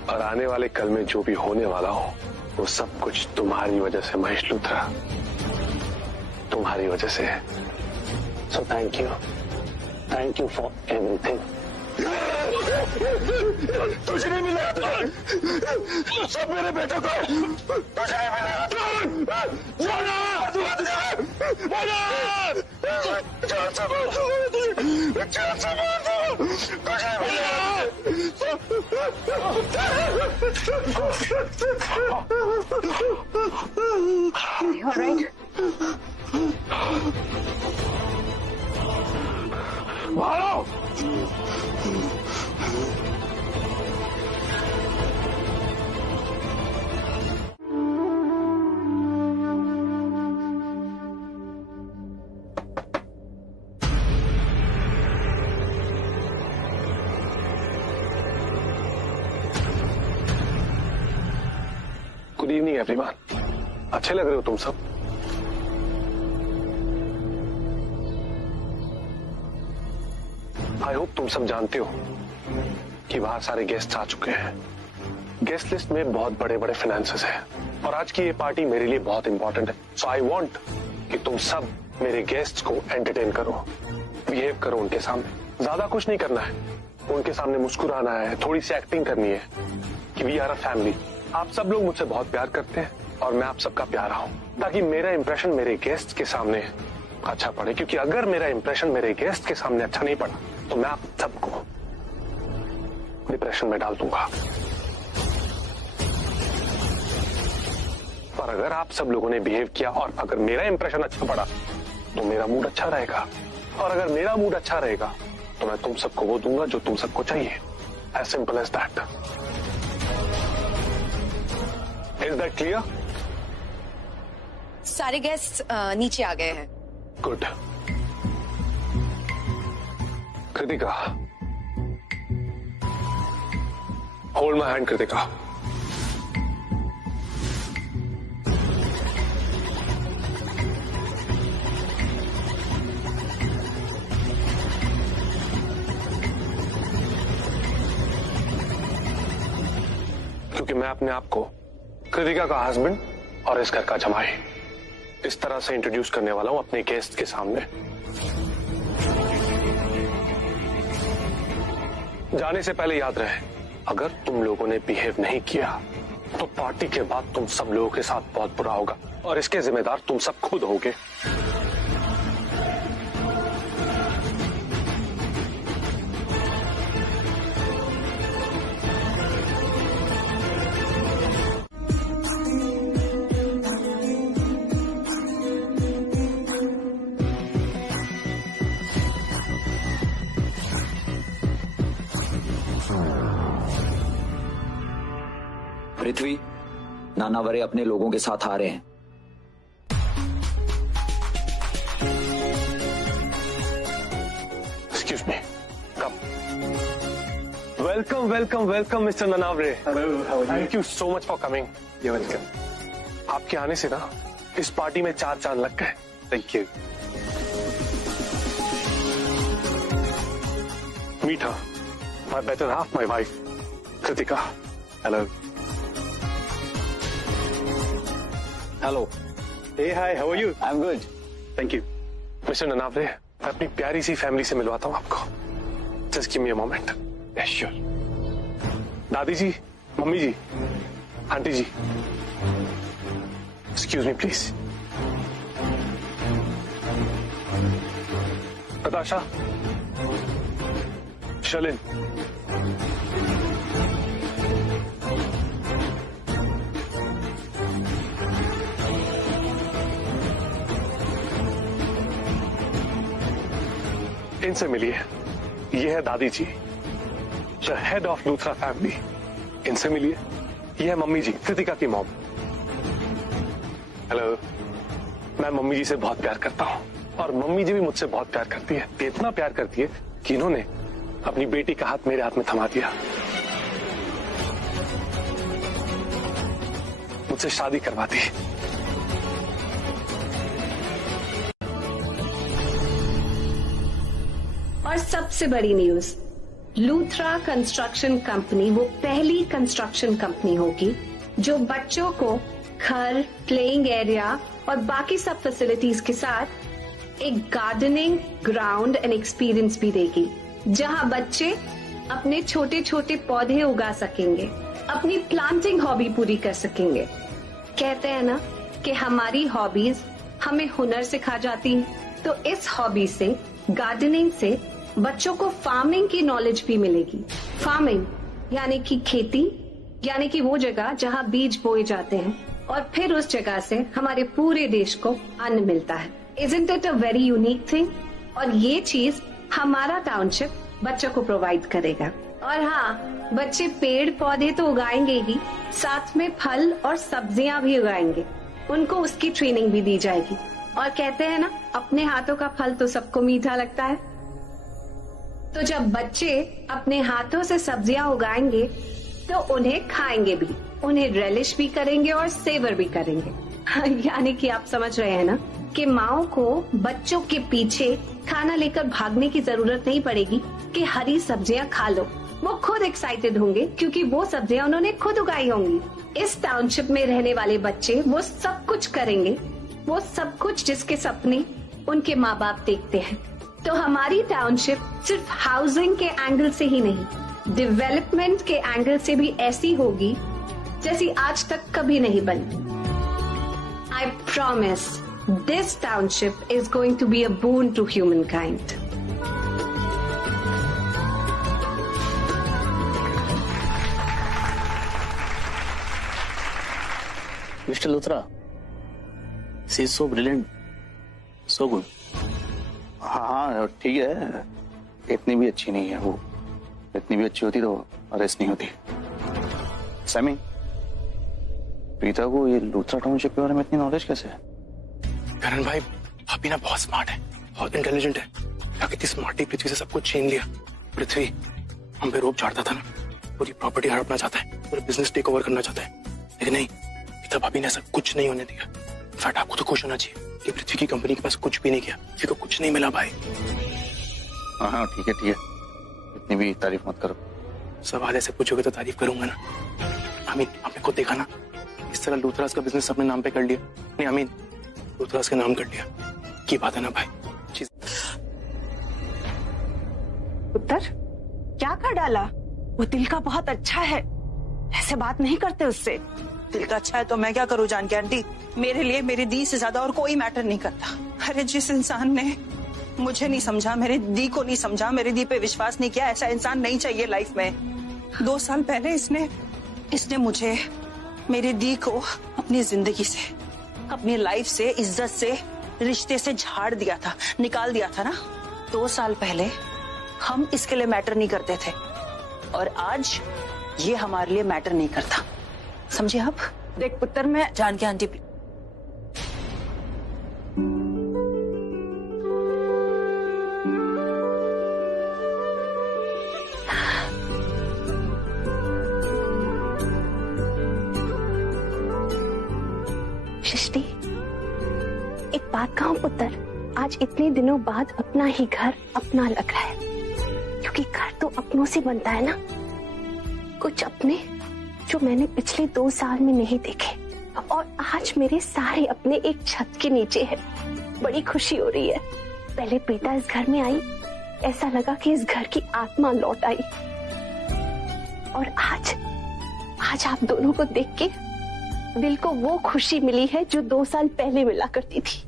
और आने वाले कल में जो भी होने वाला हूं, वो सब कुछ तुम्हारी वजह से महेश लूथरा, तुम्हारी वजह से है। So thank you for everything. तुझे नहीं मिला सब मेरे बेटे को, तुझे नहीं मिला। You all right? मारो। Good evening everyone. अच्छे लग रहे हो तुम सब। आई होप तुम सब जानते हो कि बाहर सारे गेस्ट आ चुके हैं। गेस्ट लिस्ट में बहुत बड़े बड़े फाइनेंसेस हैं और आज की ये पार्टी मेरे लिए बहुत इंपॉर्टेंट है। सो आई वांट कि तुम सब मेरे गेस्ट्स को एंटरटेन करो, बिहेव करो उनके सामने। ज्यादा कुछ नहीं करना है, उनके सामने मुस्कुराना है, थोड़ी सी एक्टिंग करनी है कि वी आर अ फैमिली। आप सब लोग मुझसे बहुत प्यार करते हैं और मैं आप सबका प्यारा हूं, ताकि मेरा इंप्रेशन मेरे गेस्ट के सामने अच्छा पड़े। क्योंकि अगर मेरा इंप्रेशन मेरे गेस्ट के सामने अच्छा नहीं पड़ा तो मैं आप सबको डिप्रेशन में डाल दूंगा। पर अगर आप सब लोगों ने बिहेव किया और अगर मेरा इंप्रेशन अच्छा पड़ा तो मेरा मूड अच्छा रहेगा, और अगर मेरा मूड अच्छा रहेगा तो मैं तुम सबको वो दूंगा जो तुम सबको चाहिए। As simple as that. Is that clear? सारे गेस्ट नीचे आ गए हैं। Good. Kritika, hold my hand. Kritika, क्योंकि मैं अपने आप को कृतिका का हस्बैंड और इस घर का जमाई इस तरह से इंट्रोड्यूस करने वाला हूं अपने गेस्ट के सामने। जाने से पहले याद रहे, अगर तुम लोगों ने बिहेव नहीं किया तो पार्टी के बाद तुम सब लोगों के साथ बहुत बुरा होगा और इसके जिम्मेदार तुम सब खुद होगे। पृथ्वी, नानावरे अपने लोगों के साथ आ रहे हैं। Welcome welcome welcome mister Nanaware. Thank you so much for coming. ये वेलकम। आपके आने से ना इस पार्टी में 4 चांद लग गए। Thank you. मीठा, my better half, my wife Kritika. Hello. Hello. Hey hi, how are you? I am good, thank you. Mister Nanaware, मैं अपनी प्यारी सी फैमिली से मिलवाता हूँ आपको। Just give me a moment. Yes sure. दादी ji, mummy ji, aunty ji, excuse me please. Natasha, Shalin, इनसे मिलिए। ये है दादी ji, the head of Luthra family. इनसे मिलिए। ये है मम्मी जी, कृतिका की मॉम। हेलो। मैं मम्मी जी से बहुत प्यार करता हूँ और मम्मी जी भी मुझसे बहुत प्यार करती है। इतना प्यार करती है कि इन्होंने अपनी बेटी का हाथ मेरे हाथ में थमा दिया, मुझसे शादी करवा दी। और सबसे बड़ी न्यूज, लूथरा कंस्ट्रक्शन कंपनी वो पहली कंस्ट्रक्शन कंपनी होगी जो बच्चों को घर, प्लेइंग एरिया और बाकी सब फैसिलिटीज के साथ एक गार्डनिंग ग्राउंड एंड एक्सपीरियंस भी देगी, जहां बच्चे अपने छोटे छोटे पौधे उगा सकेंगे, अपनी प्लांटिंग हॉबी पूरी कर सकेंगे। कहते हैं ना कि हमारी हॉबीज हमें हुनर सिखा जाती हैं, तो इस हॉबी से, गार्डनिंग से बच्चों को फार्मिंग की नॉलेज भी मिलेगी। फार्मिंग यानी कि खेती, यानी कि वो जगह जहाँ बीज बोए जाते हैं और फिर उस जगह से हमारे पूरे देश को अन्न मिलता है। Isn't it a very unique thing? और ये चीज हमारा टाउनशिप बच्चों को प्रोवाइड करेगा। और हाँ, बच्चे पेड़ पौधे तो उगाएंगे ही, साथ में फल और सब्जियां भी उगाएंगे। उनको उसकी ट्रेनिंग भी दी जाएगी। और कहते हैं ना, अपने हाथों का फल तो सबको मीठा लगता है। तो जब बच्चे अपने हाथों से सब्जियां उगाएंगे तो उन्हें खाएंगे भी, उन्हें रेलिश भी करेंगे और सेवर भी करेंगे। यानी कि आप समझ रहे हैं ना कि माओ को बच्चों के पीछे खाना लेकर भागने की जरूरत नहीं पड़ेगी कि हरी सब्जियां खा लो। वो खुद एक्साइटेड होंगे क्योंकि वो सब्जियां उन्होंने खुद उगाई होंगी। इस टाउनशिप में रहने वाले बच्चे वो सब कुछ करेंगे, वो सब कुछ जिसके सपने उनके माँ बाप देखते हैं। तो हमारी टाउनशिप सिर्फ हाउसिंग के एंगल से ही नहीं, डेवलपमेंट के एंगल से भी ऐसी होगी जैसी आज तक कभी नहीं बनी। I promise this township is going to be a boon to humankind. Mr. Luthra, she is so brilliant, so good. हाँ ठीक है, इतनी भी अच्छी नहीं है वो। इतनी भी अच्छी होती तो अरेस्ट नहीं होती। सैमी, प्रीता को ये लूथरा टाउनशिप के बारे में इतनी नॉलेज कैसे है? करण भाई, भाभी ना बहुत स्मार्ट है, बहुत इंटेलिजेंट है। इतनी स्मार्टी पृथ्वी से सब कुछ छीन लिया। पृथ्वी हम पे रोप झाड़ता था ना, पूरी प्रॉपर्टी हड़पना चाहता है, पूरा बिजनेस टेक ओवर करना चाहता है। लेकिन नहीं, प्रीता भाभी ने ऐसा कुछ नहीं होने दिया। इनफैक्ट आपको तो खुश होना चाहिए कि पृथ्वी की कंपनी के पास कुछ भी नहीं किया, पृथ्वी को कुछ नहीं मिला भाई। हाँ ठीक है, इतनी भी तारीफ मत करो। सब आज ऐसे पूछोगे तो तारीफ करूंगा ना। आमीन, आपने खुद देखा ना, इस तरह लूथरास का बिजनेस अपने नाम पे कर लिया। नहीं आमीन, लूथरास का नाम कर लिया। की बात है ना भाई। उत्तर क्या कर डाला? वो दिल का बहुत अच्छा है, ऐसे बात नहीं करते उससे। दिल का अच्छा है तो मैं क्या करूं जानकी आंटी? मेरे लिए मेरी दी से ज्यादा और कोई मैटर नहीं करता। अरे जिस इंसान ने मुझे नहीं समझा, मेरी दी को नहीं समझा, मेरी दी पे विश्वास नहीं किया, ऐसा इंसान नहीं चाहिए लाइफ में। 2 साल पहले इसने मुझे, मेरी दी को अपनी जिंदगी से, अपनी लाइफ से, इज्जत से, रिश्ते से झाड़ दिया था, निकाल दिया था ना। 2 साल पहले हम इसके लिए मैटर नहीं करते थे और आज ये हमारे लिए मैटर नहीं करता। समझे आप? देख पुत्र, मैं जानकी आंटी, सृष्टि, एक बात कहूं पुत्र, आज इतने दिनों बाद अपना ही घर अपना लग रहा है, क्योंकि घर तो अपनों से बनता है ना। कुछ अपने जो मैंने पिछले 2 साल में नहीं देखे, और आज मेरे सारे अपने एक छत के नीचे है। बड़ी खुशी हो रही है। पहले प्रीता इस घर में आई, ऐसा लगा कि इस घर की आत्मा लौट आई, और आज आप दोनों को देख के दिल को वो खुशी मिली है जो 2 साल पहले मिला करती थी।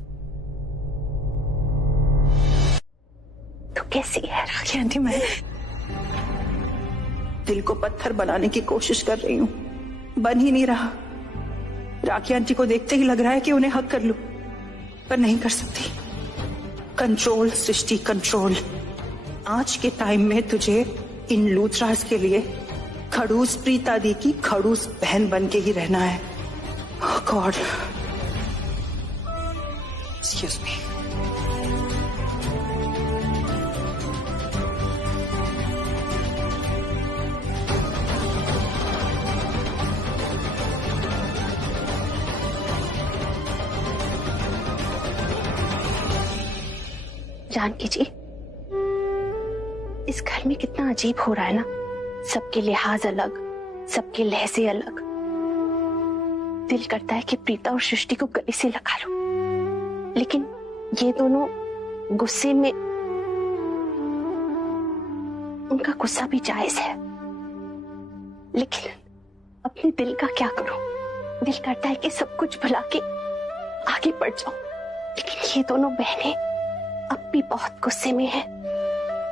तो कैसी है राखी आंटी? मैं दिल को पत्थर बनाने की कोशिश कर रही हूँ, बन ही नहीं रहा। राखी आंटी को देखते ही लग रहा है कि उन्हें हक कर लूं, पर नहीं कर सकती। कंट्रोल सृष्टि, कंट्रोल। आज के टाइम में तुझे इन लूथराज के लिए खड़ूस प्रीता दी की खड़ूस बहन बन के ही रहना है। God, excuse me. Janki ji, इस घर में कितना अजीब हो रहा है ना। सबके लिहाज अलग, सबके लहजे अलग। दिल करता है कि प्रीता और सृष्टि को गले से लगा लूं, लेकिन ये दोनों गुस्से में, उनका गुस्सा भी जायज है, लेकिन अपने दिल का क्या करूं? दिल करता है कि सब कुछ भुला के आगे बढ़ जाऊं, लेकिन ये दोनों बहनें अब भी बहुत गुस्से में हैं।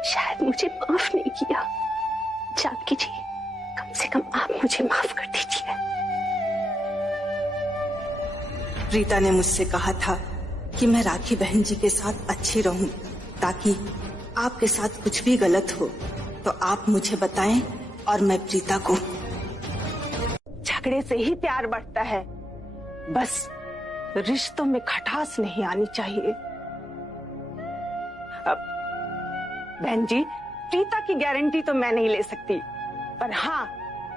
शायद मुझे माफ नहीं किया। जानकी जी, कम से कम आप मुझे माफ कर दीजिए। रीता ने मुझसे कहा था कि मैं राखी बहन जी के साथ अच्छी रहूं, ताकि आपके साथ कुछ भी गलत हो तो आप मुझे बताएं और मैं प्रीता को। झगड़े से ही प्यार बढ़ता है, बस रिश्तों में खटास नहीं आनी चाहिए। बहन जी, प्रीता की गारंटी तो मैं नहीं ले सकती, पर हाँ,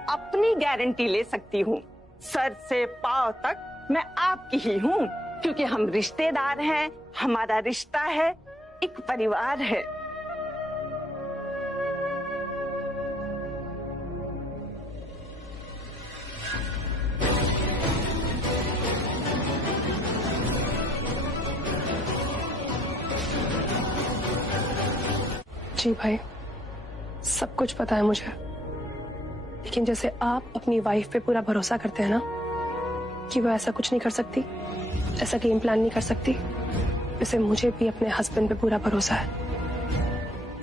अपनी गारंटी ले सकती हूँ। सर से पांव तक मैं आपकी ही हूँ, क्योंकि हम रिश्तेदार हैं, हमारा रिश्ता है, एक परिवार है। जी भाई, सब कुछ पता है मुझे, लेकिन जैसे आप अपनी वाइफ पे पूरा भरोसा करते हैं ना कि वो ऐसा कुछ नहीं कर सकती, ऐसा गेम प्लान नहीं कर सकती, वैसे मुझे भी अपने हस्बैंड पे पूरा भरोसा है।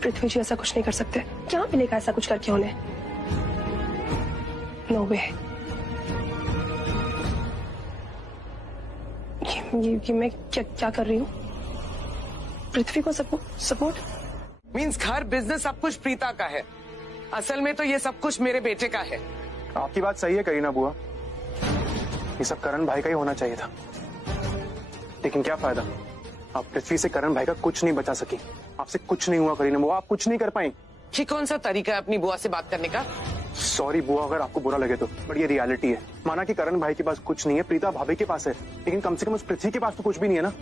पृथ्वी जी ऐसा कुछ नहीं कर सकते। क्या मिलेगा ऐसा कुछ करके उन्हें? नो वे। ये मैं क्या कर रही हूँ? पृथ्वी को सपोर्ट मीन्स घर, बिजनेस, सब कुछ प्रीता का है। असल में तो ये सब कुछ मेरे बेटे का है। आपकी बात सही है करीना बुआ, ये सब करण भाई का ही होना चाहिए था, लेकिन क्या फायदा, आप पृथ्वी से करण भाई का कुछ नहीं बचा सकी। आपसे कुछ नहीं हुआ करीना बुआ, आप कुछ नहीं कर पाई। ये कौन सा तरीका है अपनी बुआ से बात करने का? सॉरी बुआ अगर आपको बुरा लगे तो, बट ये रियलिटी है। माना कि करण भाई के पास कुछ नहीं है, प्रीता भाभी के पास है, लेकिन कम से कम उस पृथ्वी के पास तो कुछ भी नहीं है ना।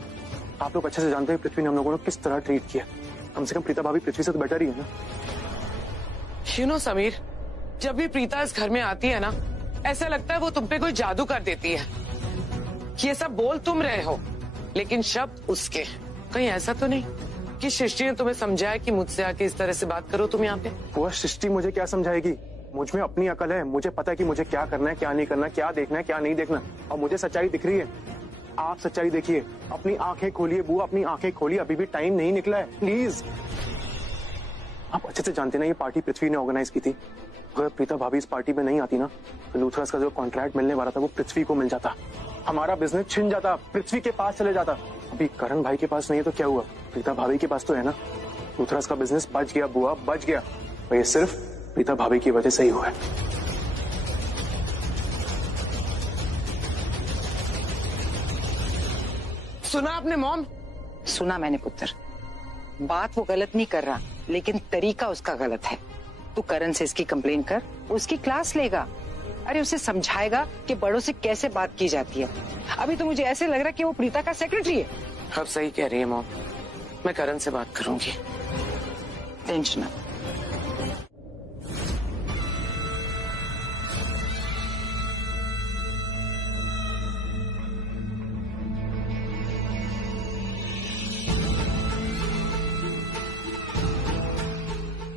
आप लोग अच्छे से जानते हैं पृथ्वी ने हम लोगों को किस तरह ट्रीट किया। कम से कम प्रीता भाभी पृथ्वी से तो बेटर ही है ना। यू नो समीर, जब भी प्रीता इस घर में आती है ना, ऐसा लगता है वो तुम पे कोई जादू कर देती है। ये सब बोल तुम रहे हो, लेकिन शब्द उसके। कहीं ऐसा तो नहीं कि सृष्टि ने तुम्हें समझाया कि मुझसे आके इस तरह से बात करो तुम यहाँ पे? वो सृष्टि मुझे क्या समझाएगी? मुझ में अपनी अकल है, मुझे पता है कि मुझे क्या करना है, क्या नहीं करना, क्या देखना है, क्या नहीं देखना, और मुझे सच्चाई दिख रही है। आप सच्चाई देखिए, अपनी आंखें खोलिए बुआ, अपनी आंखें खोलिए, अभी भी टाइम नहीं निकला है, प्लीज। आप अच्छे से जानते ना ये पार्टी पृथ्वी ने ऑर्गेनाइज की थी। अगर प्रीता भाभी इस पार्टी में नहीं आती ना, तो लूथरास का जो कॉन्ट्रैक्ट मिलने वाला था वो पृथ्वी को मिल जाता, हमारा बिजनेस छिन जाता, पृथ्वी के पास चले जाता। अभी करण भाई के पास नहीं है तो क्या हुआ, प्रीता भाभी के पास तो है ना। लूथरास का बिजनेस बच गया बुआ, बच गया, और ये सिर्फ प्रीता भाभी की वजह से ही हुआ है। सुना आपने मॉम? सुना मैंने पुत्र, बात वो गलत नहीं कर रहा, लेकिन तरीका उसका गलत है। तू करण से इसकी कंप्लेन कर, उसकी क्लास लेगा। अरे उसे समझाएगा कि बड़ों से कैसे बात की जाती है। अभी तो मुझे ऐसे लग रहा है कि वो प्रीता का सेक्रेटरी है। अब सही कह रही है मॉम, मैं करण से बात करूंगी। टेंशन मत।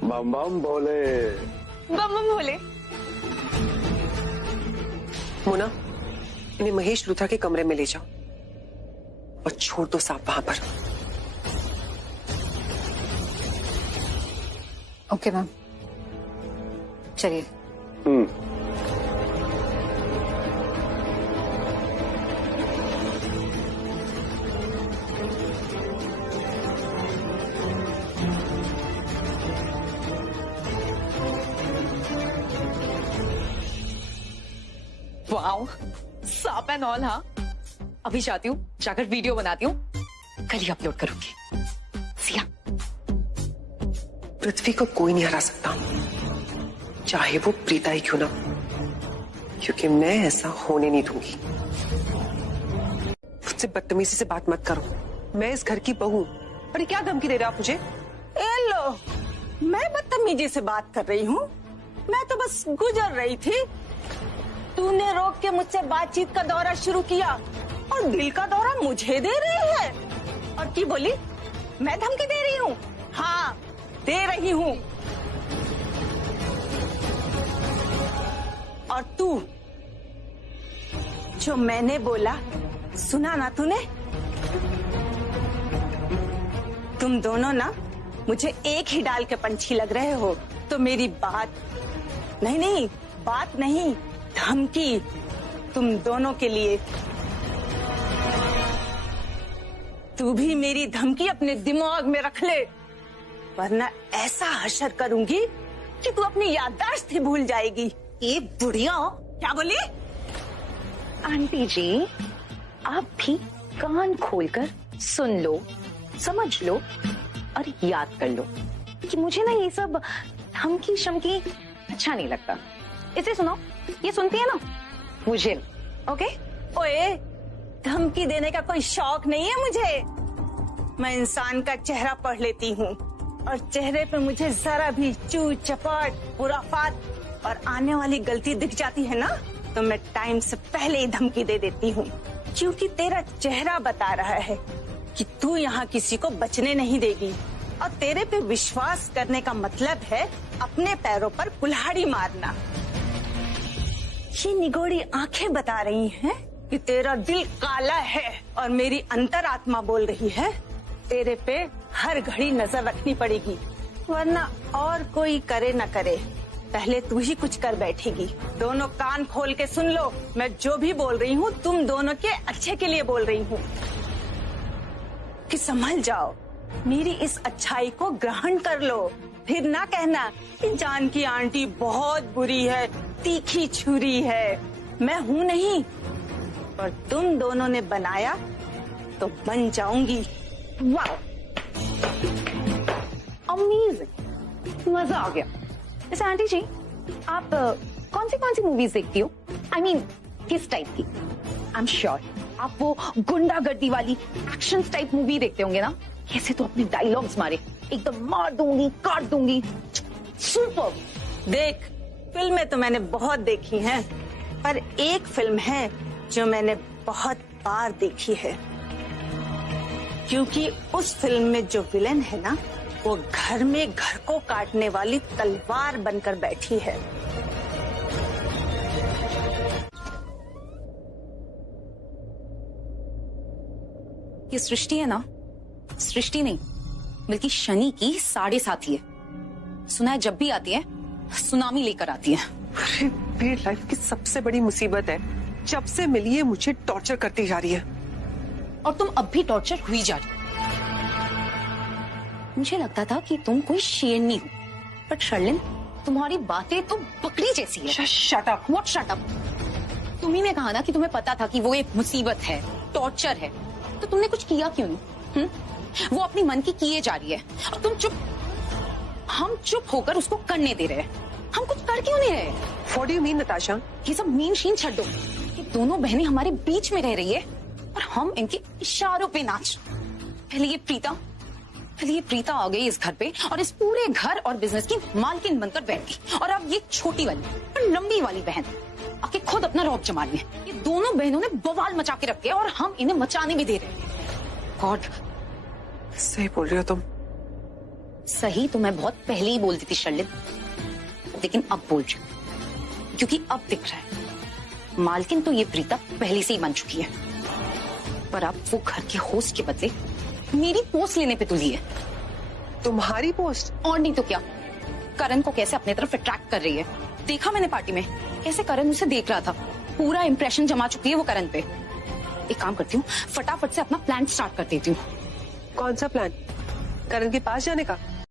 बम बम भोले। बम बम भोले। मोना, इन्हें महेश लूथरा के कमरे में ले जाओ और छोड़ दो सांप वहां पर। ओके मैम, चलिए। वाओ, सांप एंड ऑल। हाँ, अभी जाती हूँ, जाकर वीडियो बनाती हूँ, कल ही अपलोड करूंगी। सिया, पृथ्वी को कोई नहीं हरा सकता, चाहे वो प्रीता ही क्यों ना, क्योंकि मैं ऐसा होने नहीं दूंगी। मुझसे बदतमीजी से बात मत करो, मैं इस घर की बहू। अरे क्या धमकी दे रहे हो आप मुझे? ए लो, मैं बदतमीजी से बात कर रही हूँ? मैं तो बस गुजर रही थी, तूने रोक के मुझसे बातचीत का दौरा शुरू किया और दिल का दौरा मुझे दे रही है। और की बोली, मैं धमकी दे रही हूँ? हाँ, दे रही हूँ। और तू, जो मैंने बोला सुना ना तूने? तुम दोनों ना मुझे एक ही डाल के पंछी लग रहे हो। तो मेरी बात नहीं, बात नहीं, धमकी तुम दोनों के लिए। तू भी मेरी धमकी अपने दिमाग में रख ले, वरना ऐसा हशर करूंगी कि तू अपनी याददाश्त ही भूल जाएगी। ये बुढ़िया। क्या बोली? आंटी जी, आप भी कान खोलकर सुन लो, समझ लो और याद कर लो कि मुझे ना ये सब धमकी शमकी अच्छा नहीं लगता। इसे सुनो, ये सुनती है ना मुझे। ओके? ओए, धमकी देने का कोई शौक नहीं है मुझे। मैं इंसान का चेहरा पढ़ लेती हूँ और चेहरे पे मुझे जरा भी चू चपाट, खुराफात और आने वाली गलती दिख जाती है ना, तो मैं टाइम से पहले ही धमकी दे देती हूँ, क्योंकि तेरा चेहरा बता रहा है कि तू यहाँ किसी को बचने नहीं देगी। और तेरे पे विश्वास करने का मतलब है अपने पैरों पर कुल्हाड़ी मारना। ये निगोड़ी आंखें बता रही हैं कि तेरा दिल काला है और मेरी अंतरात्मा बोल रही है तेरे पे हर घड़ी नजर रखनी पड़ेगी, वरना और कोई करे न करे पहले तू ही कुछ कर बैठेगी। दोनों कान खोल के सुन लो, मैं जो भी बोल रही हूँ तुम दोनों के अच्छे के लिए बोल रही हूँ। कि संभल जाओ, मेरी इस अच्छाई को ग्रहण कर लो, फिर ना कहना कि जानकी आंटी बहुत बुरी है, तीखी छुरी है। मैं हूँ नहीं, पर तुम दोनों ने बनाया तो बन जाऊंगी। वाह, अमेजिंग, मजा आ गया। वैसे आंटी जी, आप कौन सी मूवीज देखती हो? I mean, किस टाइप की? आई एम श्योर आप वो गुंडागर्दी वाली एक्शन टाइप मूवी देखते होंगे ना। कैसे तो अपने डायलॉग्स मारे, एकदम मार दूंगी, काट दूंगी, सुपर। देख, फिल्में तो मैंने बहुत देखी हैं, पर एक फिल्म है जो मैंने बहुत बार देखी है, क्योंकि उस फिल्म में जो विलेन है ना, वो घर में घर को काटने वाली तलवार बनकर बैठी है। ये सृष्टि है ना, सृष्टि नहीं बल्कि शनि की 7.5 है। सुना है जब भी आती है सुनामी लेकर आती है। अरे मेरी लाइफ की सबसे बड़ी मुसीबत है, जब से मिली है मुझे टॉर्चर करती जा रही है। और तुम अब भी टॉर्चर हुई जा रही। मुझे लगता था कि तुम कोई शेरनी हो, बट शर्लिन तुम्हारी बातें तो बकरी जैसी है। Shut up. What shut up? तुम्ही ने कहा ना कि तुम्हें पता था कि वो एक मुसीबत है, टॉर्चर है, तो तुमने कुछ किया क्यों नहीं? वो अपनी मन की किए जा रही है और तुम चुप, हम चुप होकर उसको करने दे रहे हैं। हम कुछ कर क्यों नहीं रहे? What do you mean, Natasha? ये सब मीन शीन छੱड दो। ये दोनों बहनें हमारे बीच में रह रही है और हम इनके इशारों पे नाच। पहले ये प्रीता आ गई इस घर पे और इस पूरे घर और बिजनेस की मालकिन बनकर बैठ गई। और अब ये छोटी वाली और लंबी वाली बहन आके खुद अपना रौब जमा रही है। ये दोनों बहनों ने बवाल मचा के रखे और हम इन्हें मचाने भी दे रहे हैं। गॉड, सही बोल रही हो तुम। सही तो मैं बहुत पहले ही बोलती थी शर्लिन, लेकिन अब बोल रही हूं क्योंकि अब दिख रहा है मालकिन तो ये प्रीता पहले से ही बन चुकी है, पर अब वो घर के होस्ट के बदले मेरी पोस्ट लेने पे तुली है। तुम्हारी पोस्ट? और नहीं तो क्या, करण को कैसे अपने तरफ अट्रैक्ट कर रही है। देखा मैंने पार्टी में कैसे करण उसे देख रहा था। पूरा इंप्रेशन जमा चुकी है वो करण पे। एक काम करती हूँ, फटाफट से अपना प्लान स्टार्ट कर देती हूँ। कौन सा प्लान? करण के पास जाने का?